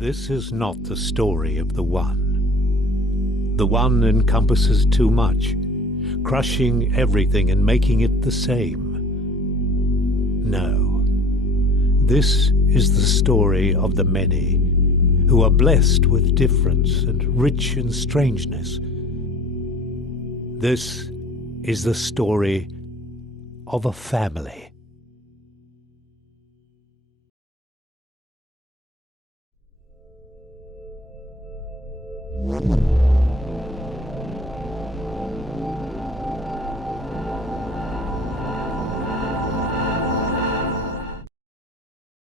This is not the story of the One. The One encompasses too much, crushing everything and making it the same. No. This is the story of the many, who are blessed with difference and rich in strangeness. This is the story of a family.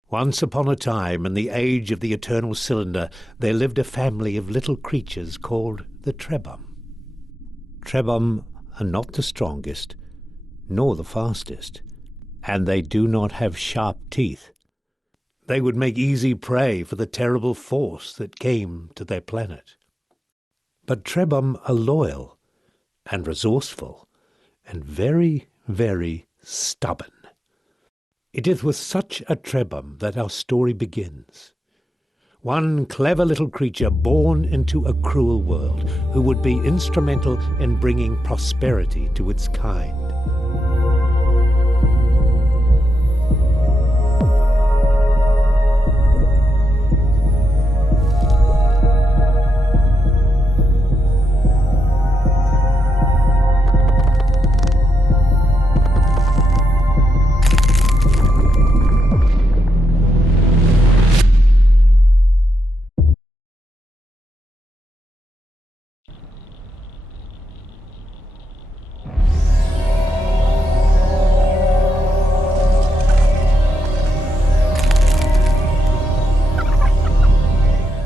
Once upon a time, in the age of the eternal cylinder, there lived a family of little creatures called the Trebhum. Trebhum are not the strongest, nor the fastest, and they do not have sharp teeth. They would make easy prey for the terrible force that came to their planet. But Trebhum are loyal and resourceful and very, very stubborn. It is with such a Trebhum that our story begins. One clever little creature born into a cruel world who would be instrumental in bringing prosperity to its kind.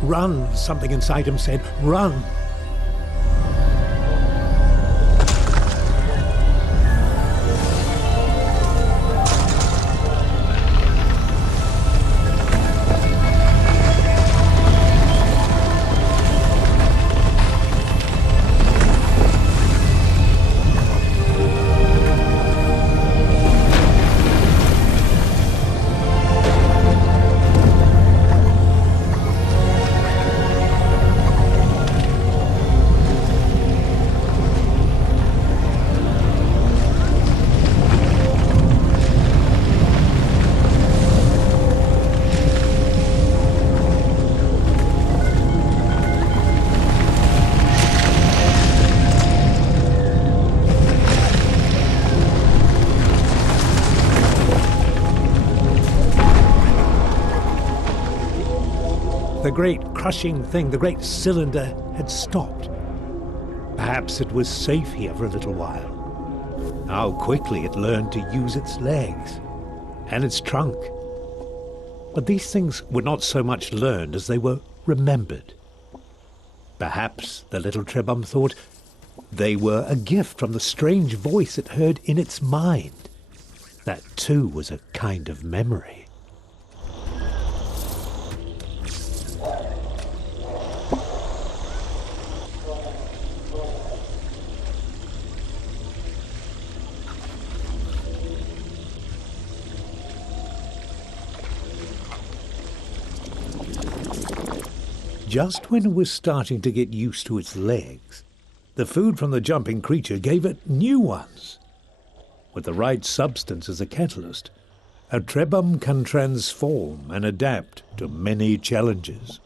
Run, something inside him said, run. The great crushing thing, the great cylinder, had stopped. Perhaps it was safe here for a little while. How quickly it learned to use its legs and its trunk. But these things were not so much learned as they were remembered. Perhaps the little Trebhum thought they were a gift from the strange voice it heard in its mind. That too was a kind of memory. Just when it was starting to get used to its legs, the food from the jumping creature gave it new ones. With the right substance as a catalyst, a Trebhum can transform and adapt to many challenges.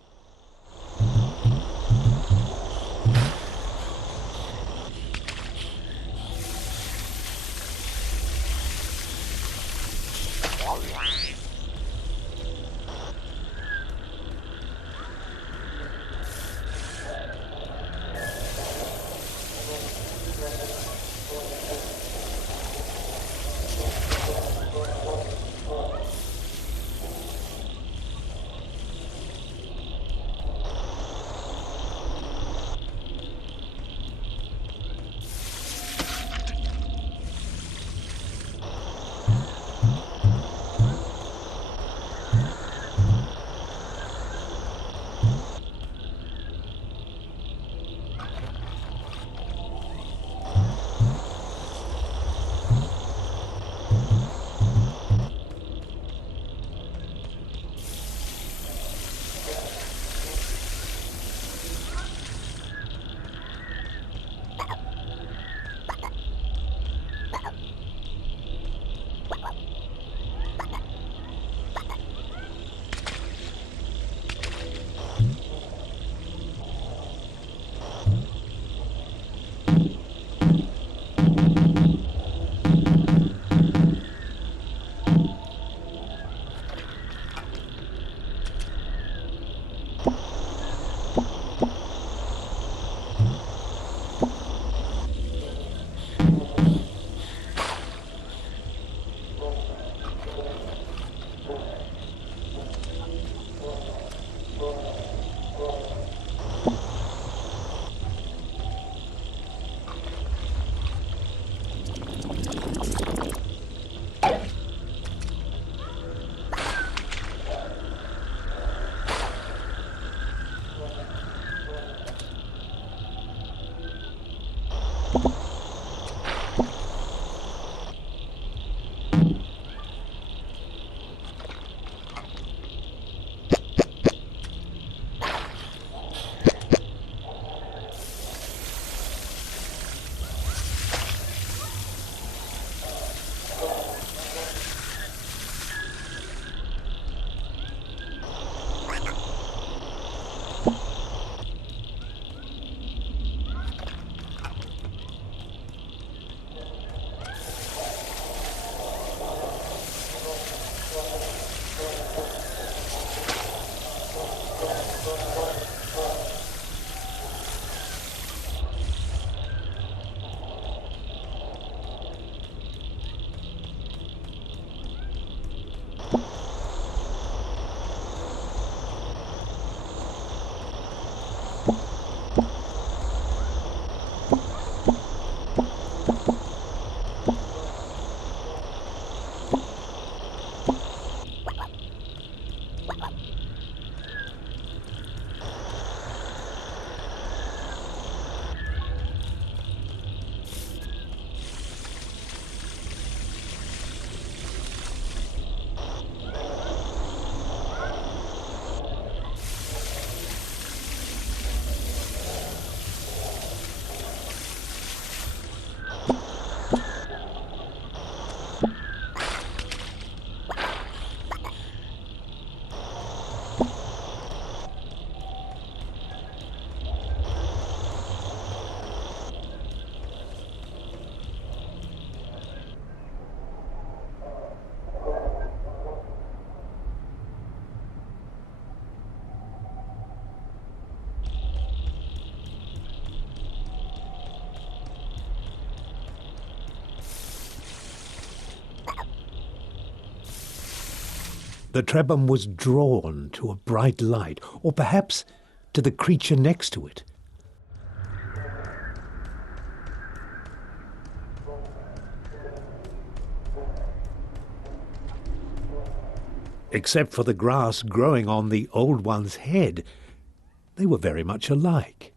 The Trebhum was drawn to a bright light, or perhaps to the creature next to it. Except for the grass growing on the old one's head, they were very much alike.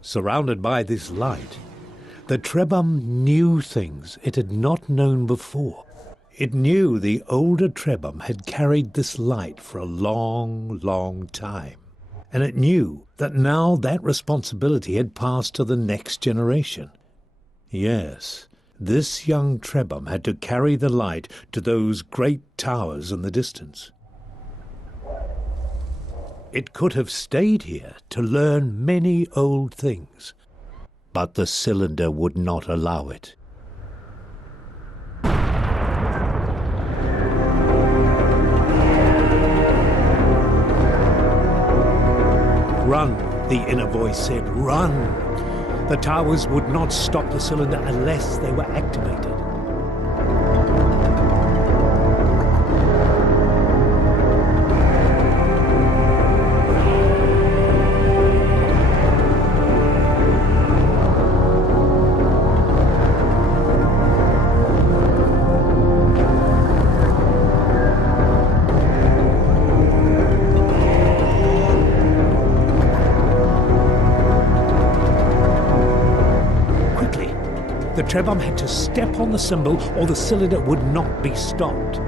Surrounded by this light, the Trebhum knew things it had not known before. It knew the older Trebhum had carried this light for a long, long time, and it knew that now that responsibility had passed to the next generation. Yes, this young Trebhum had to carry the light to those great towers in the distance. It could have stayed here to learn many old things, but the cylinder would not allow it. Run, the inner voice said, run! The towers would not stop the cylinder unless they were activated. The Trebhum had to step on the symbol or the cylinder would not be stopped.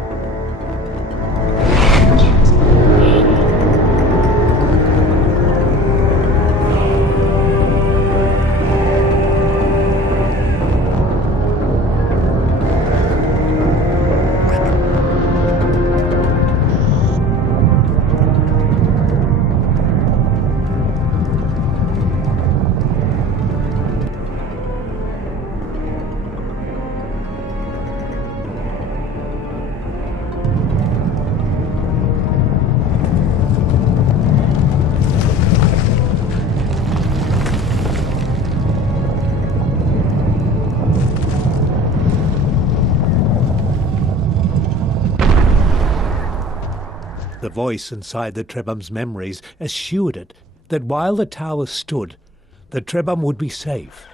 The voice inside the Trebhum's memories assured it that while the tower stood, the Trebhum would be safe.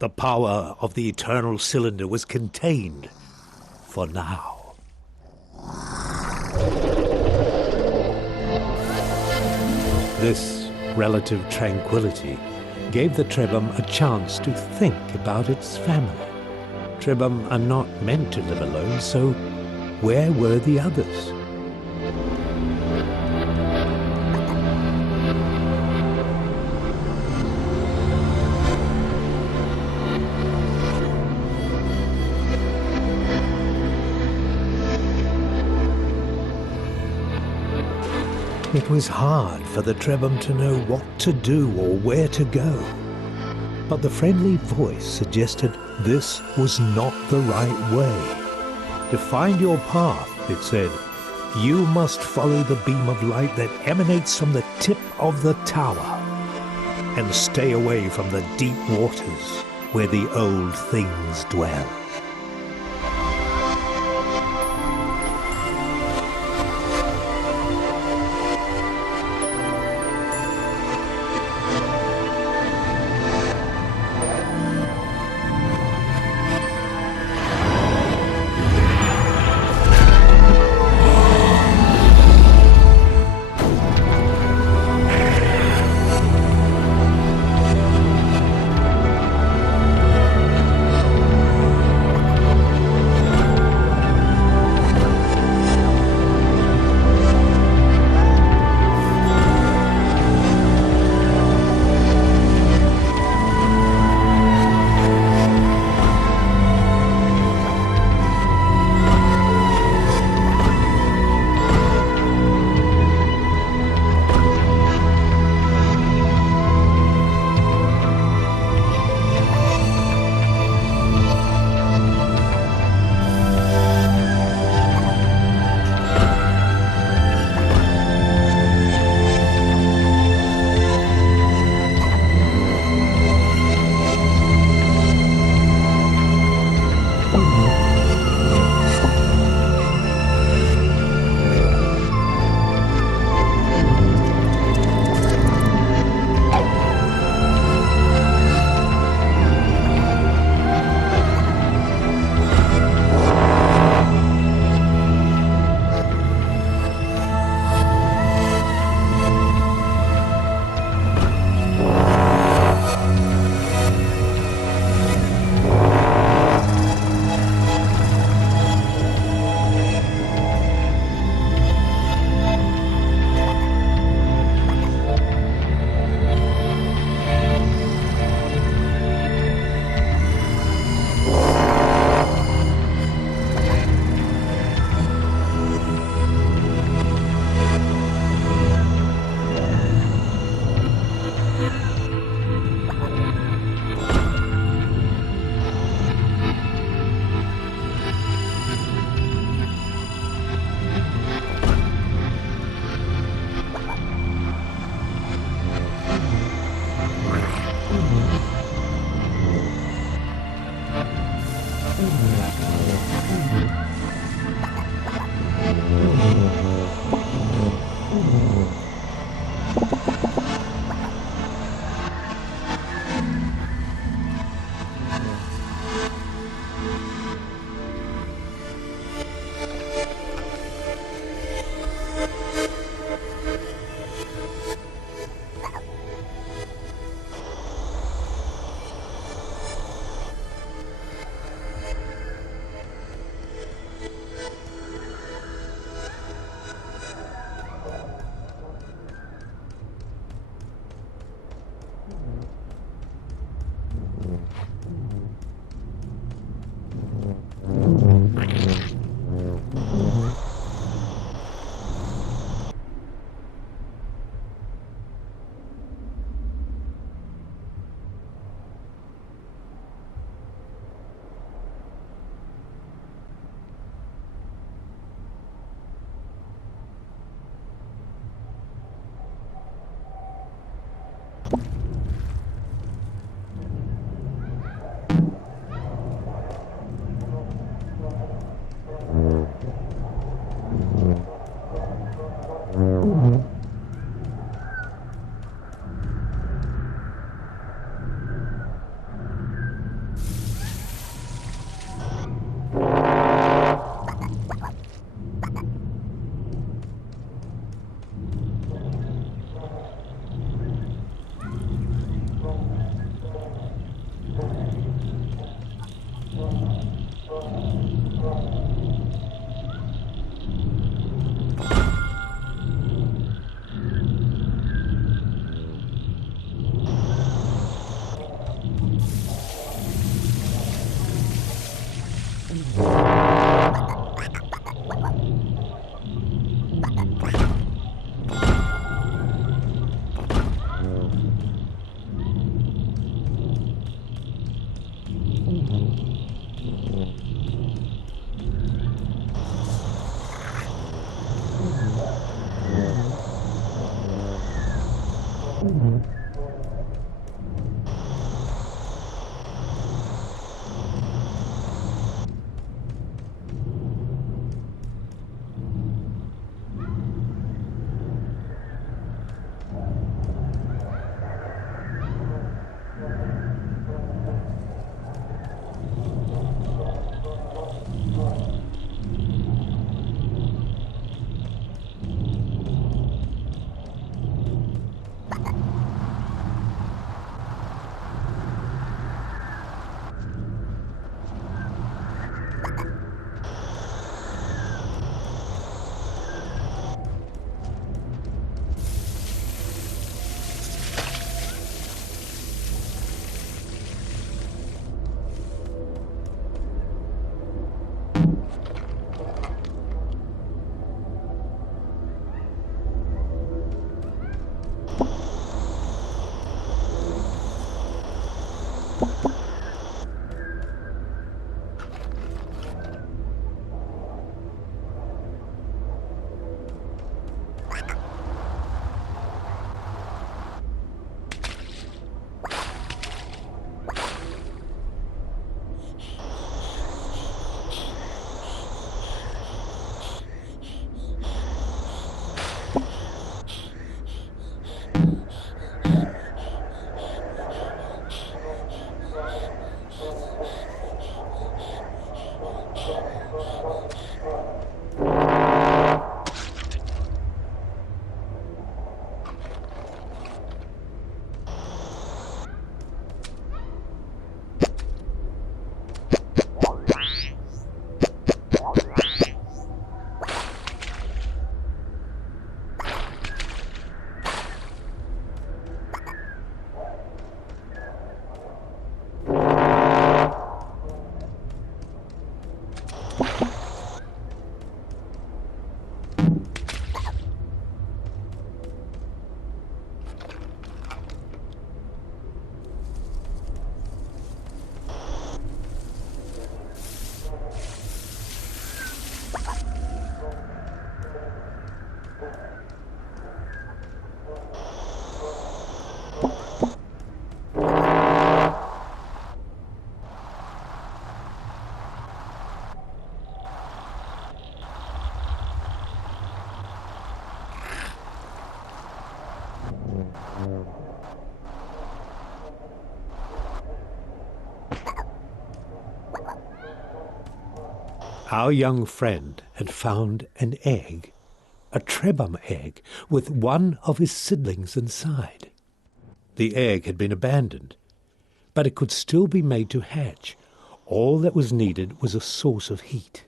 The power of the eternal cylinder was contained for now. This relative tranquility gave the Trebhum a chance to think about its family. Trebhum are not meant to live alone, so where were the others? It was hard for the Trebhum to know what to do or where to go. But the friendly voice suggested this was not the right way. To find your path, it said, you must follow the beam of light that emanates from the tip of the tower and stay away from the deep waters where the old things dwell. Our young friend had found an egg, a Trebhum egg, with one of his seedlings inside. The egg had been abandoned, but it could still be made to hatch. All that was needed was a source of heat.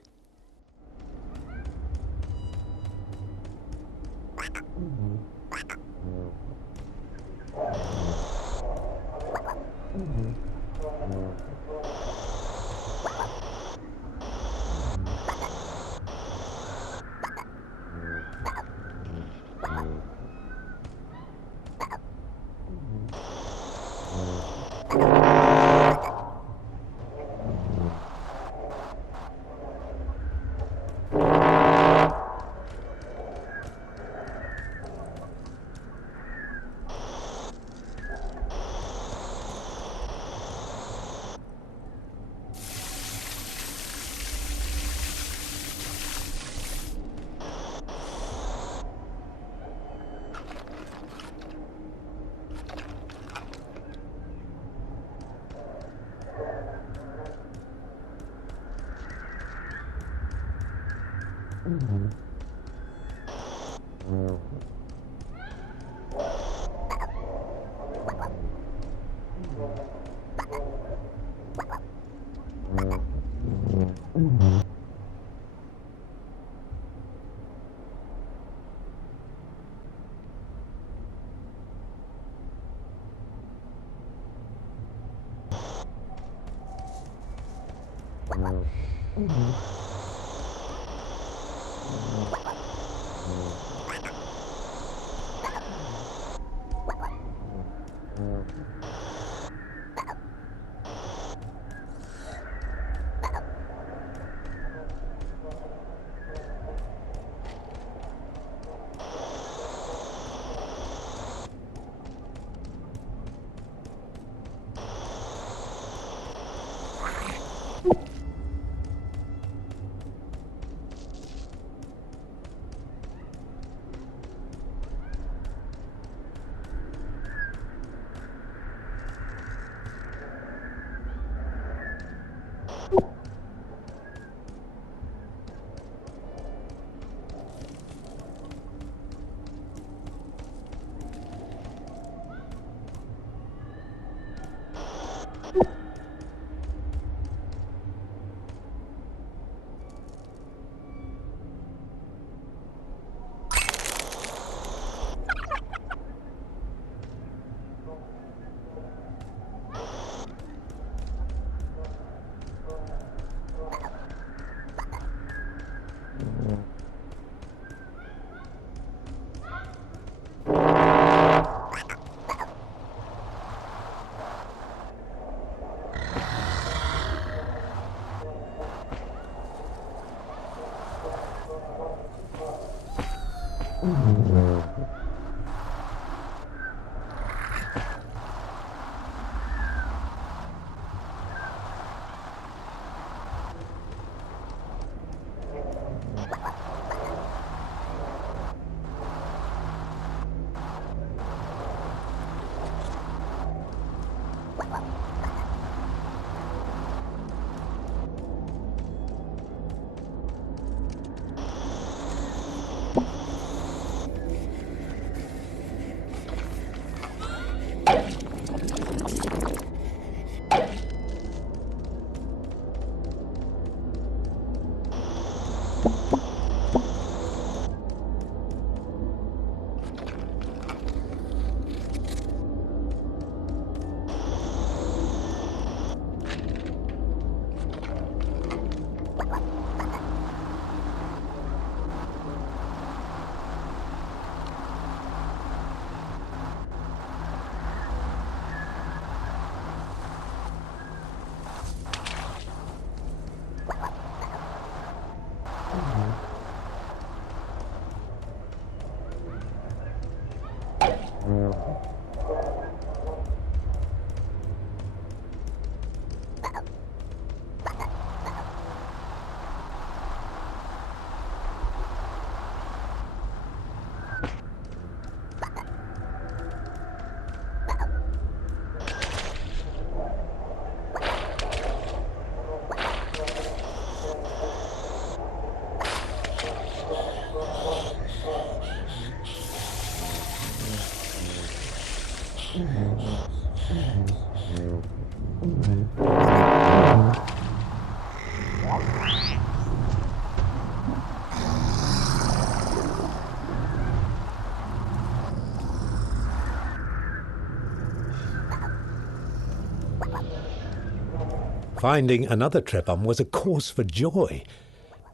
Finding another Trebhum was a cause for joy,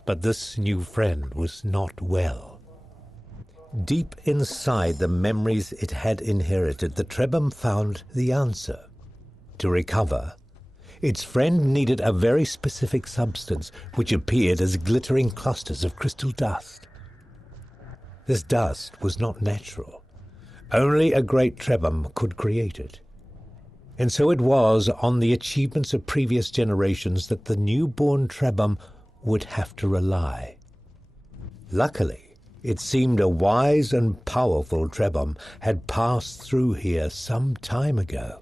but this new friend was not well. Deep inside the memories it had inherited, the Trebhum found the answer. To recover, its friend needed a very specific substance which appeared as glittering clusters of crystal dust. This dust was not natural. Only a great Trebhum could create it. And so it was on the achievements of previous generations that the newborn Trebhum would have to rely. Luckily, it seemed a wise and powerful Trebhum had passed through here some time ago.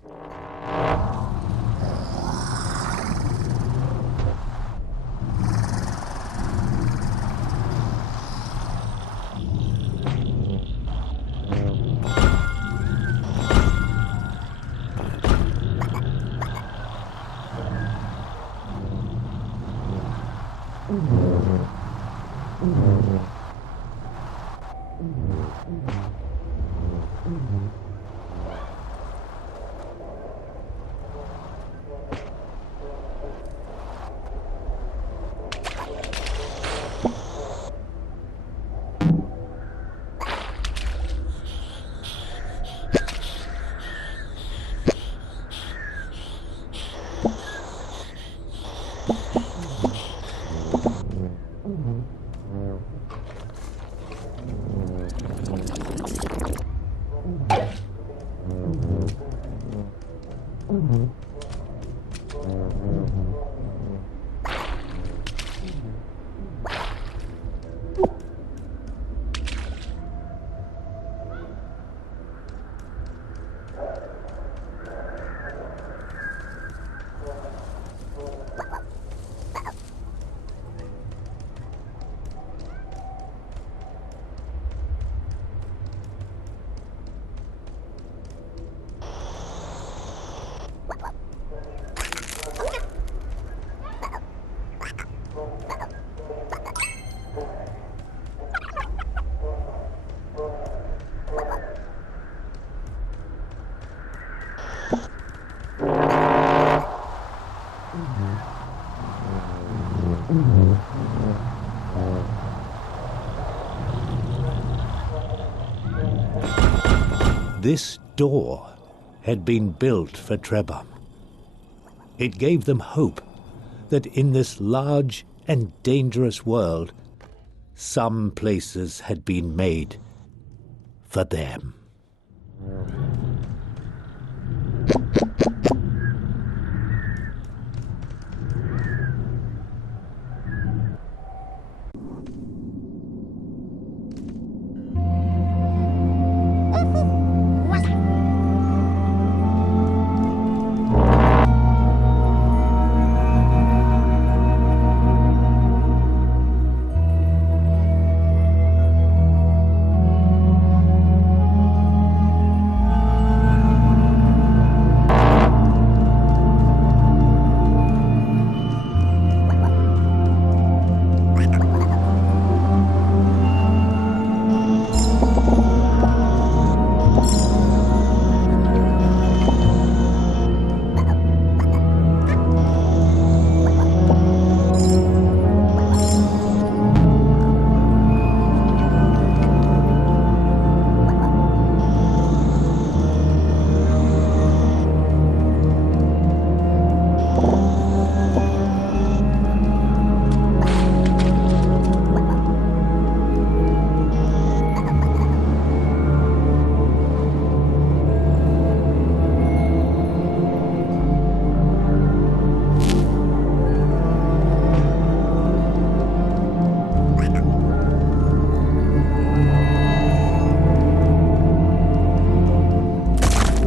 This door had been built for Trebhum. It gave them hope that in this large and dangerous world, some places had been made for them.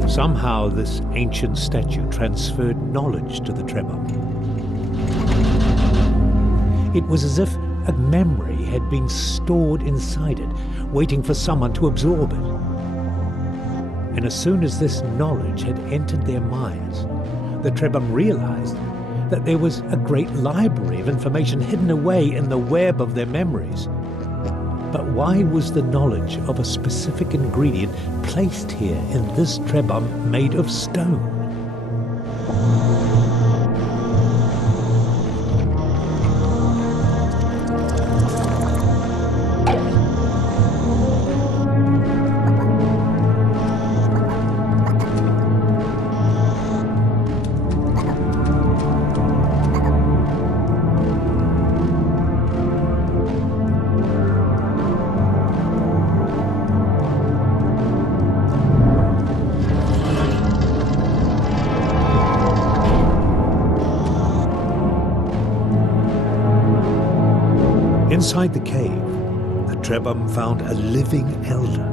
Somehow this ancient statue transferred knowledge to the Trebhum. It was as if a memory had been stored inside it, waiting for someone to absorb it. And as soon as this knowledge had entered their minds, the Trebhum realized that there was a great library of information hidden away in the web of their memories. But why was the knowledge of a specific ingredient placed here in this Trebhum made of stone? Inside the cave, the Trebhum found a living elder.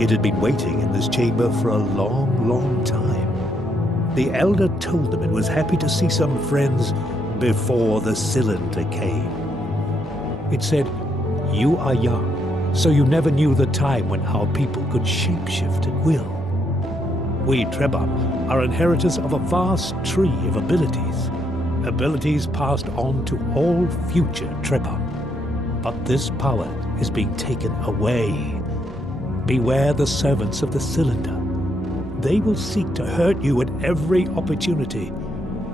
It had been waiting in this chamber for a long, long time. The elder told them it was happy to see some friends before the cylinder came. It said, "You are young, so you never knew the time when our people could shapeshift at will. We Trebhum are inheritors of a vast tree of abilities passed on to all future Trebhum. But this power is being taken away. Beware the servants of the cylinder. They will seek to hurt you at every opportunity,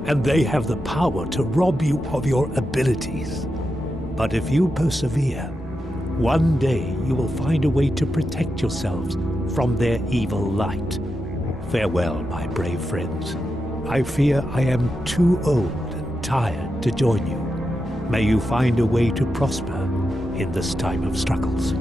and they have the power to rob you of your abilities. But if you persevere, one day you will find a way to protect yourselves from their evil light. Farewell, my brave friends. I fear I am too old and tired to join you. May you find a way to prosper in this time of struggles."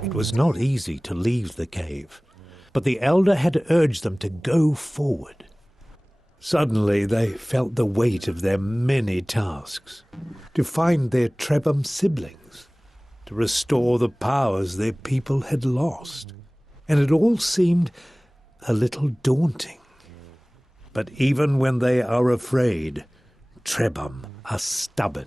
It was not easy to leave the cave, but the elder had urged them to go forward. Suddenly they felt the weight of their many tasks, to find their Trebhum siblings, to restore the powers their people had lost, and it all seemed a little daunting. But even when they are afraid, Trebhum are stubborn.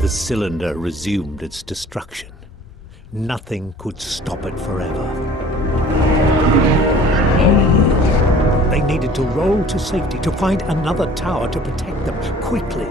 The cylinder resumed its destruction. Nothing could stop it forever. They needed to roll to safety, to find another tower to protect them quickly.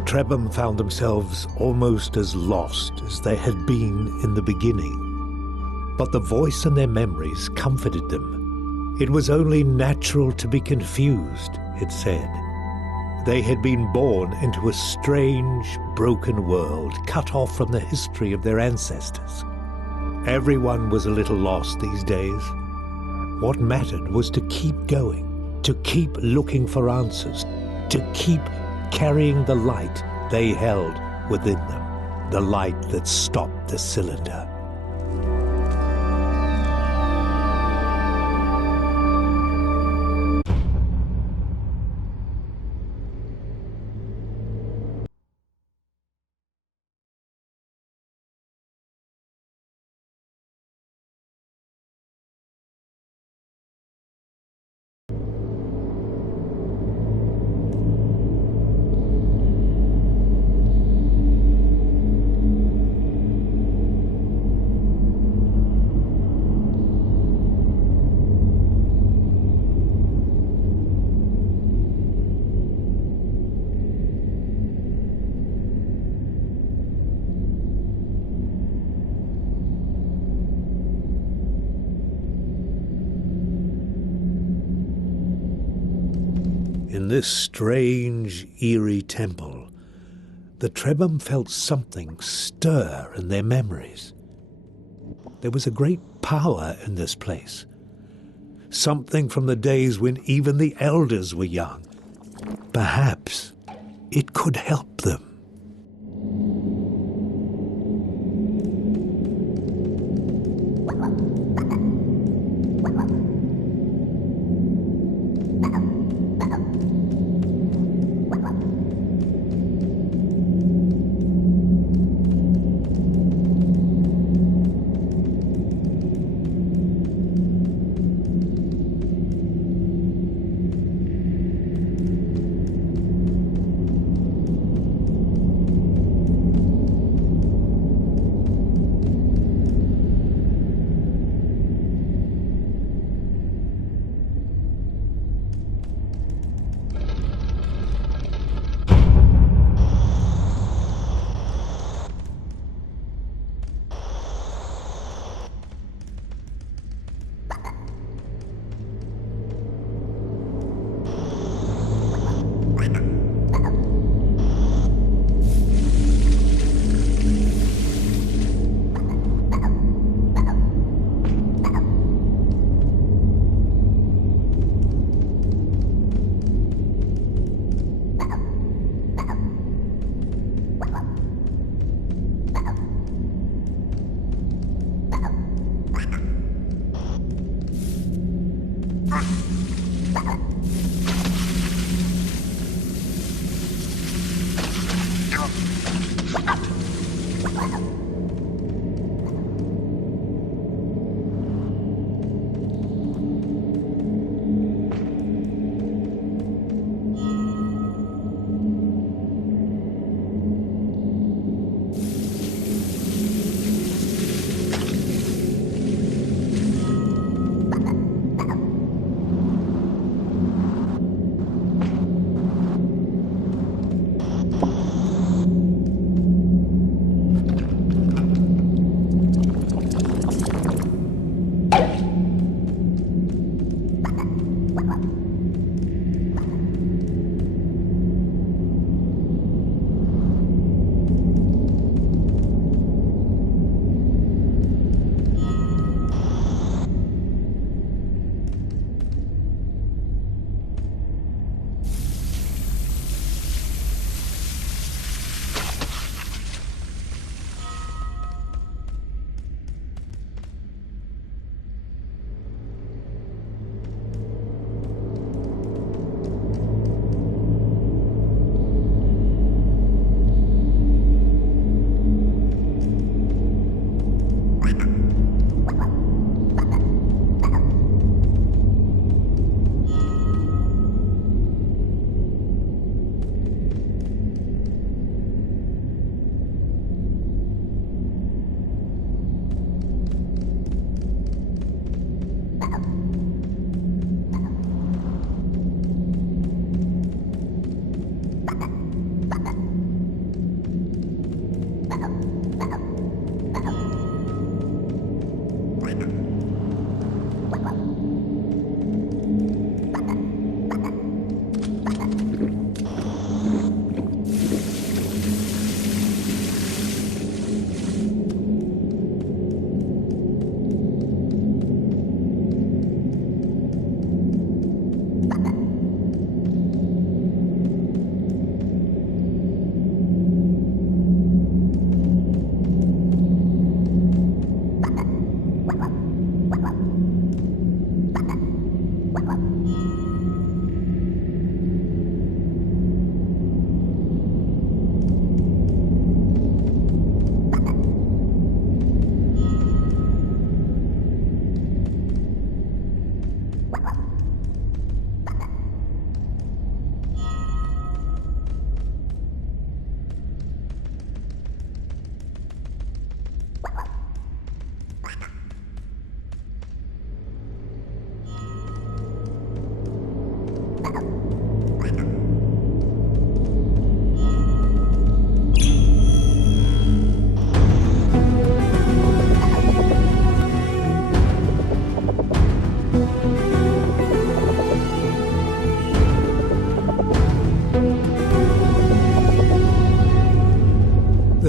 The Trebhum found themselves almost as lost as they had been in the beginning. But the voice in their memories comforted them. It was only natural to be confused, it said. They had been born into a strange, broken world, cut off from the history of their ancestors. Everyone was a little lost these days. What mattered was to keep going, to keep looking for answers, to keep carrying the light they held within them, the light that stopped the cylinder. In this strange, eerie temple, the Trebhum felt something stir in their memories. There was a great power in this place, something from the days when even the elders were young. Perhaps it could help them.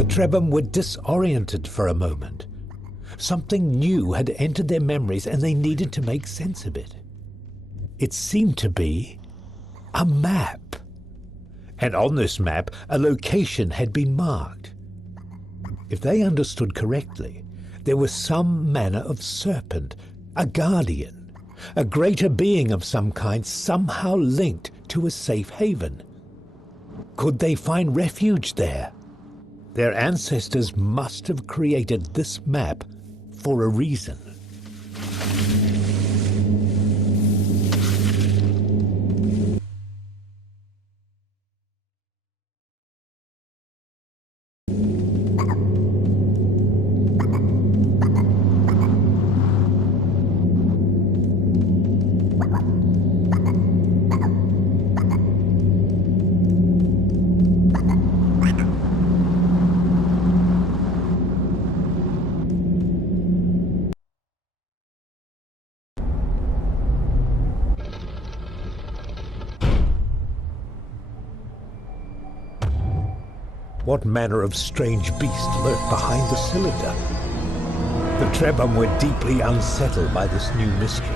The Trebhum were disoriented for a moment. Something new had entered their memories and they needed to make sense of it. It seemed to be a map. And on this map, a location had been marked. If they understood correctly, there was some manner of serpent, a guardian, a greater being of some kind, somehow linked to a safe haven. Could they find refuge there? Their ancestors must have created this map for a reason. What manner of strange beast lurked behind the cylinder? The Trebhum were deeply unsettled by this new mystery.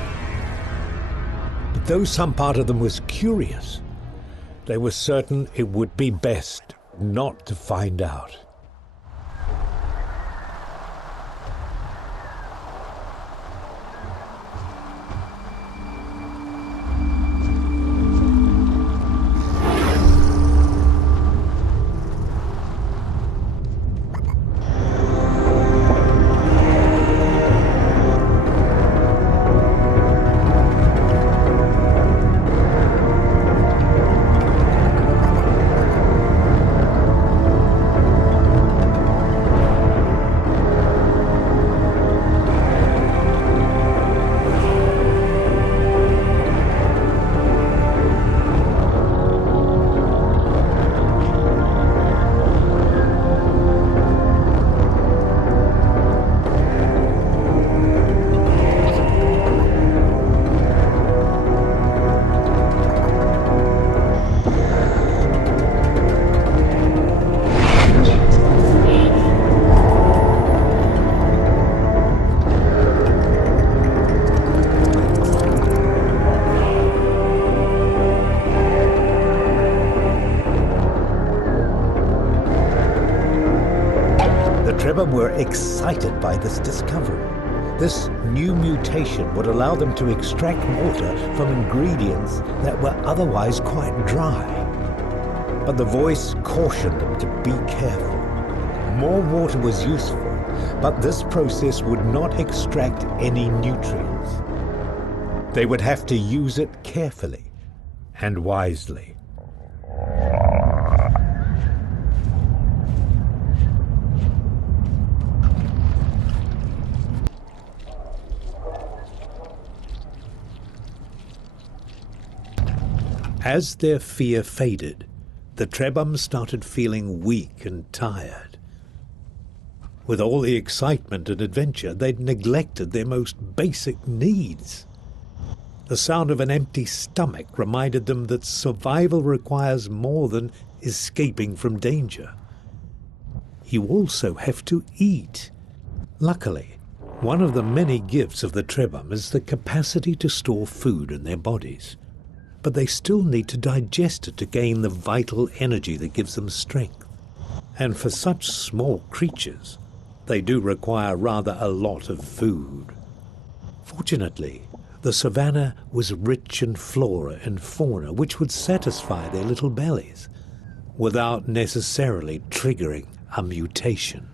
But though some part of them was curious, they were certain it would be best not to find out. Trebhum were excited by this discovery. This new mutation would allow them to extract water from ingredients that were otherwise quite dry. But the voice cautioned them to be careful. More water was useful, but this process would not extract any nutrients. They would have to use it carefully and wisely. As their fear faded, the Trebhum started feeling weak and tired. With all the excitement and adventure, they'd neglected their most basic needs. The sound of an empty stomach reminded them that survival requires more than escaping from danger. You also have to eat. Luckily, one of the many gifts of the Trebhum is the capacity to store food in their bodies. But they still need to digest it to gain the vital energy that gives them strength. And for such small creatures, they do require rather a lot of food. Fortunately, the savannah was rich in flora and fauna which would satisfy their little bellies without necessarily triggering a mutation.